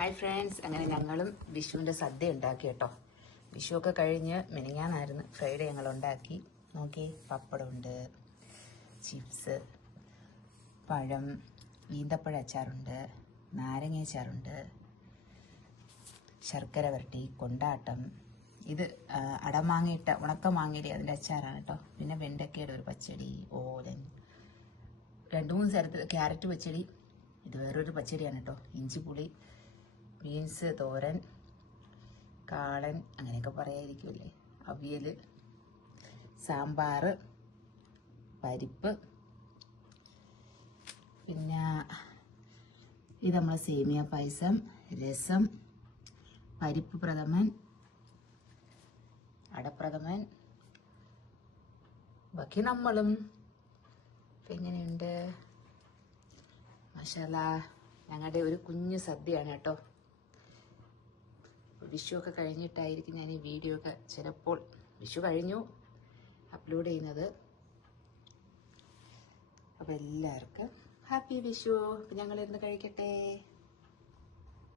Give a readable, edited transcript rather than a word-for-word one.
Hi friends, അങ്ങനെ ഞങ്ങളും വിഷുവിൻ്റെ സദ്യ ഉണ്ടാക്കി കേട്ടോ. വിഷുവൊക്കെ കഴിഞ്ഞ് മിനിങ്ങാന്നായിരുന്നു ഫ്രൈഡേ ഞങ്ങൾ ഉണ്ടാക്കി. നോക്കി, പപ്പടമുണ്ട്, ചിപ്സ്, പഴം, ഈന്തപ്പഴ അച്ചാറുണ്ട്, നാരങ്ങ അച്ചാറുണ്ട്, ശർക്കര വരട്ടി, കൊണ്ടാട്ടം. ഇത് അടമാങ്ങയിട്ട ഉണക്ക മാങ്ങയുടെ അതിൻ്റെ അച്ചാറാണ് കേട്ടോ. പിന്നെ വെണ്ടയ്ക്കയുടെ ഒരു പച്ചടി, ഓലൻ, 2-3 തരത്തിൽ ക്യാരറ്റ് പച്ചടി. ഇത് വേറൊരു പച്ചടിയാണ് കേട്ടോ. ഇഞ്ചിപ്പുളി, ബീൻസ് തോരൻ, കാളൻ, അങ്ങനെയൊക്കെ പറയാതിരിക്കുമല്ലേ, അവിയൽ, സാമ്പാർ, പരിപ്പ്, പിന്നെ ഇത് നമ്മൾ സേമിയ പായസം, രസം, പരിപ്പ് പ്രഥമൻ, അടപ്രഥമൻ, ബാക്കി നമ്മളും. എങ്ങനെയുണ്ട്? മസാല ഞങ്ങളുടെ ഒരു കുഞ്ഞു സദ്യയാണ് കേട്ടോ. വിഷുവൊക്കെ കഴിഞ്ഞിട്ടായിരിക്കും ഞാൻ ഈ വീഡിയോ ഒക്കെ ചിലപ്പോൾ, വിഷു കഴിഞ്ഞു, അപ്ലോഡ് ചെയ്യുന്നത്. അപ്പോൾ എല്ലാവർക്കും ഹാപ്പി വിഷു. ഞങ്ങളിരുന്ന് കഴിക്കട്ടെ.